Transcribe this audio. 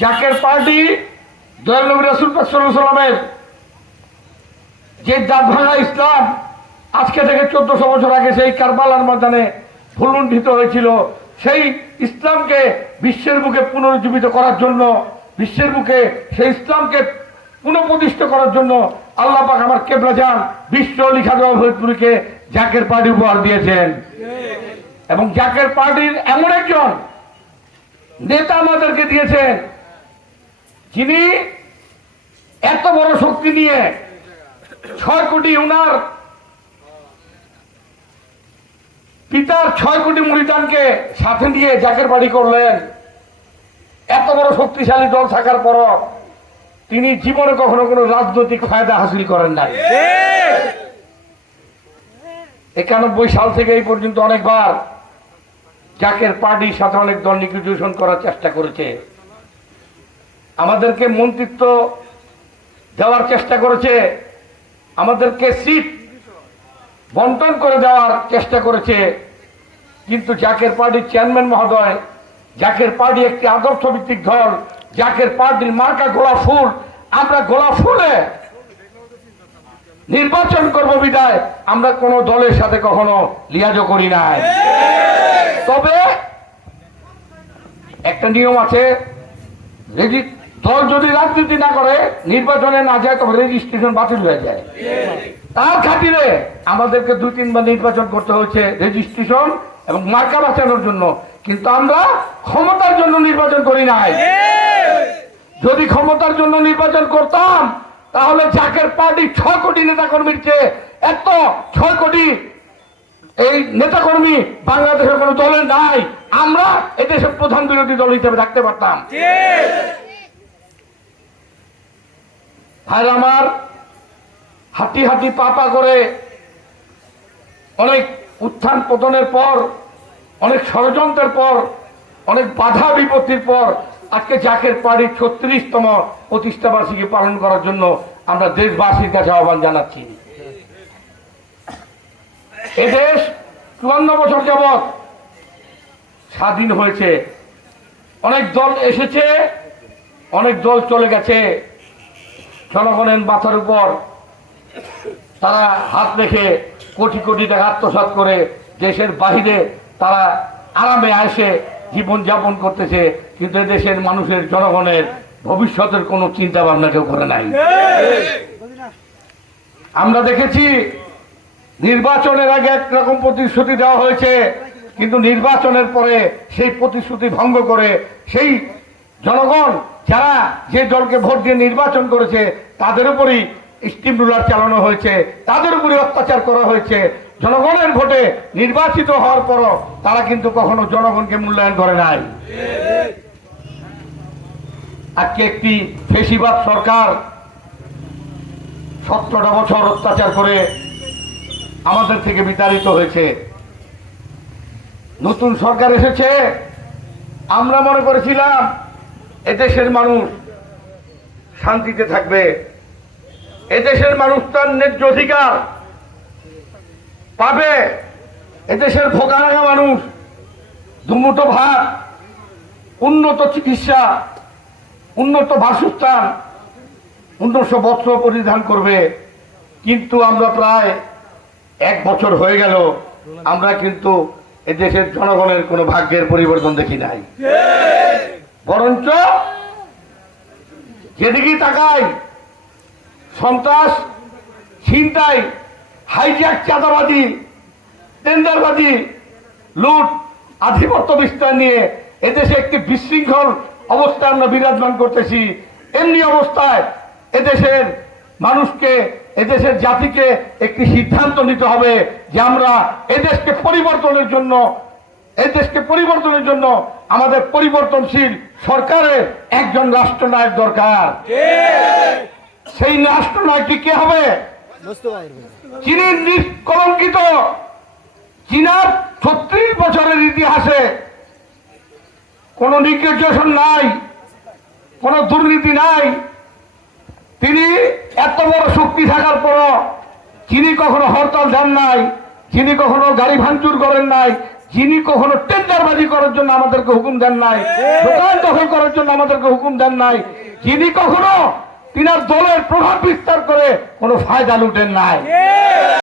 Zaker party রাসুল সাল্লামের যে দাঁত ভাঙা ইসলাম আজকে থেকে চোদ্দশো বছর আগে সেই কারবালার ময়দানে ভুলুণ্ঠিত হয়েছিল, সেই ইসলামকে বিশ্বের বুকে পুনরুজ্জীবিত করার জন্য, বিশ্বের বুকে সেই ইসলামকে পুনঃপ্রতিষ্ঠিত করার জন্য আল্লাহ পাক আমার কেবলা যান বিশ্ব লিখা দেওয়া ফরিদপুরকে জাকের পার্টি উপহার দিয়েছেন। এবং জাকের পার্টির এমন একজন নেতা আমাদেরকে দিয়েছেন যিনি এত বড় শক্তি নিয়ে ছয় কোটি উনার পিতার ছয় কোটি মুরিদানকে সাথে নিয়ে জাকের বাড়ি করলেন, এত বড় শক্তিশালী দল থাকার পরও তিনি জীবনে কখনো কোনো রাজনৈতিক ফায়দা হাসিল করেন নাই। একানব্বই সাল থেকে এই পর্যন্ত অনেকবার জাকের পার্টির সাথে অনেক দল নিগ্রিজেশন করার চেষ্টা করেছে। আমাদেরকে মন্ত্রিত্ব দেওয়ার চেষ্টা করেছে, আমাদেরকে সিট বন্টন করে দেওয়ার চেষ্টা করেছে, কিন্তু জাকের পার্টির চেয়ারম্যান মহোদয়, জাকের পার্টি একটি আদর্শ ভিত্তিক দল, জাকের পার্টির মার্কা গোলাপ ফুল, আমরা গোলাপ ফুলে নির্বাচন করব বিদায়। আমরা কোন দলের সাথে কখনো লিয়াজও করি নাই। তবে একটা নিয়ম আছে দল যদি রাজনীতি না করে, নির্বাচনে না যায়, তবে রেজিস্ট্রেশন বাতিল হয়ে যায়। তার খাতিরে আমাদেরকে দুই, তিনবার নির্বাচন করতে হয়েছে রেজিস্ট্রেশন এবং মার্কা বাঁচানোর জন্য। কিন্তু আমরা ক্ষমতার জন্য নির্বাচন করি নাই। যদি ক্ষমতার জন্য নির্বাচন করতাম, তাহলে জাকের পার্টি ছয় কোটি নেতা কর্মীর চেয়ে এত ছয় কোটি এই নেতাকর্মী বাংলাদেশের কোনো দলের নাই। আমরা এদেশের প্রধান বিরোধী দল হিসেবে থাকতে পারতাম। ভাইরা আমার। হাঁটি হাঁটি পাপা করে অনেক উত্থান পতনের পর, অনেক ষড়যন্ত্রের পর, অনেক বাধা বিপত্তির পর, আজকে জাকের পাড়ির ছত্রিশতম প্রতিষ্ঠাবার্ষিকী পালন করার জন্য আমরা দেশবাসীর কাছে আহ্বান জানাচ্ছি। এদেশ চুয়ান্ন বছর যাবৎ স্বাধীন হয়েছে। অনেক দল এসেছে, অনেক দল চলে গেছে। জনগণের মাথার উপর। তারা হাত রেখে কোটি কোটি টাকা আত্মসাৎ করে দেশের বাহিরে তারা আরামে আসে জীবন যাপন করতেছে, কিন্তু দেশের মানুষের জনগণের ভবিষ্যতের কোনো চিন্তা ভাবনা কেউ করে নাই। আমরা দেখেছি নির্বাচনের আগে একরকম প্রতিশ্রুতি দেওয়া হয়েছে, কিন্তু নির্বাচনের পরে সেই প্রতিশ্রুতি ভঙ্গ করে সেই জনগণ যারা যে দলকে ভোট দিয়ে নির্বাচন করেছে, তাদের উপরই স্টিম রুলার চালানো হয়েছে, তাদের উপরই অত্যাচার করা হয়েছে। জনগণের ভোটে নির্বাচিত হওয়ার পরও তারা কিন্তু কখনো জনগণকে মূল্যায়ন করে নাই। আজকে একটি ফেসিবাদ সরকার সতেরোটা বছর অত্যাচার করে আমাদের থেকে বিতাড়িত হয়েছে। নতুন সরকার এসেছে। আমরা মনে করেছিলাম এদেশের মানুষ শান্তিতে থাকবে। এদেশের মানুষ তার ন্যায্য অধিকার পাবে। এদেশের ভোগানাগা মানুষ দুমুটো ভাত, উন্নত চিকিৎসা, উন্নত বাসস্থান উন্নত বস্ত্র পরিধান করবে। কিন্তু আমরা প্রায় এক বছর হয়ে গেল, আমরা কিন্তু এদেশের জনগণের কোনো ভাগ্যের পরিবর্তন দেখি নাই। বরঞ্চ যেদিকে তাকাই, সন্ত্রাস, ছিনতাই হাইজ্যাক চাঁদাবাজি, টেন্ডারবাজি, লুট, আধিপত্য বিস্তার নিয়ে এদেশে একটি বিশৃঙ্খল অবস্থা আমরা বিরাজমান করতেছি, এমনি অবস্থায় এদেশের মানুষকে, এদেশের জাতিকে একটি সিদ্ধান্ত নিতে হবে যে আমরা এদেশকে পরিবর্তনের জন্য এদেশকে পরিবর্তনের জন্য আমাদের পরিবর্তনশীল সরকারের একজন রাষ্ট্রনায়ক দরকার। সেই রাষ্ট্রনায়কটি কে হবে? যিনি নিষ্কলঙ্কিত চীনার ছত্রিশ বছরের ইতিহাসে কোনো নির্যাতন নাই, কোনো দুর্নীতি নাই, তিনি এত বড় শক্তি থাকার পরও তিনি কখনো হরতাল দেন নাই তিনি কখনো গাড়ি ভাঙচুর করেন নাই যিনি কখনো টেন্ডারবাজি করার জন্য আমাদেরকে হুকুম দেন নাই দোকান দখল করার জন্য আমাদেরকে হুকুম দেন নাই যিনি কখনো তিনার দলের প্রভাব বিস্তার করে কোনো ফায়দা লুটেন নাই।